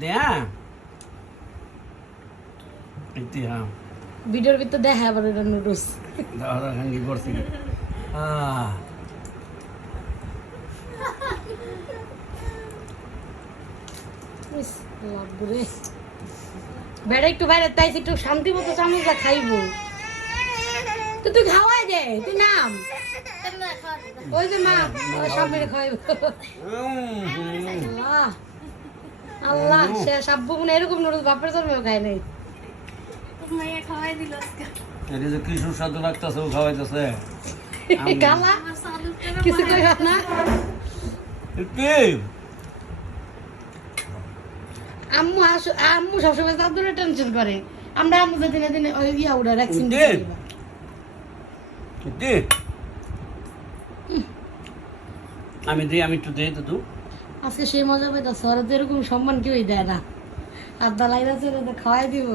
দেয়া হ্যাঁ ভিডিওর ভিতর দেখা আবার এটা নুডলস দাদা খাঙ্গি করছি বেড়া একটু বাইরে তাই একটু শান্তি মতো চামচটা খাইবো তো তুই খাওয়াই দে তুই নাম ওই যে মা সামনে খাইব আল্লাহ আল্লাহ শেষ আব্বু মনে এরকম নুডলস বাপের জন্মেও খায় নাই এটা যে কি সুস্বাদু লাগতেছে ও খাওয়াইতেছে কালা কিছু কই না আম্মু সবসময় চাদরে টেনশন করে আমরা আম্মু যে দিনে দিনে ওই ইয়া উড়া রাখছি আমি দিই আমি একটু দিই তো আজকে সেই মজা পাইতা সরে তো এরকম সম্মান কেউই দেয় না আর দালাই আছে খাওয়াই দিব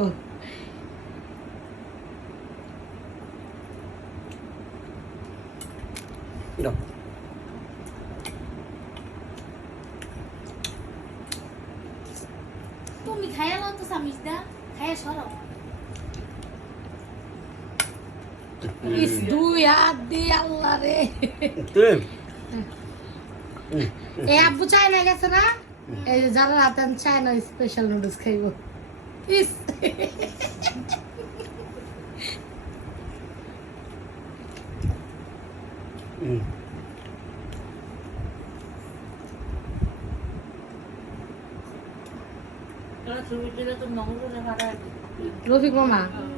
তুমি খাইয়া লও তো সামিস দা খাইয়া সরো ইস দুই হাত দিয়ে আল্লাহ রে এই আব্বু চায়না গেছে না এই যে যারা রাতে চায়না স্পেশাল নুডলস খাইব ইস রফিক মামা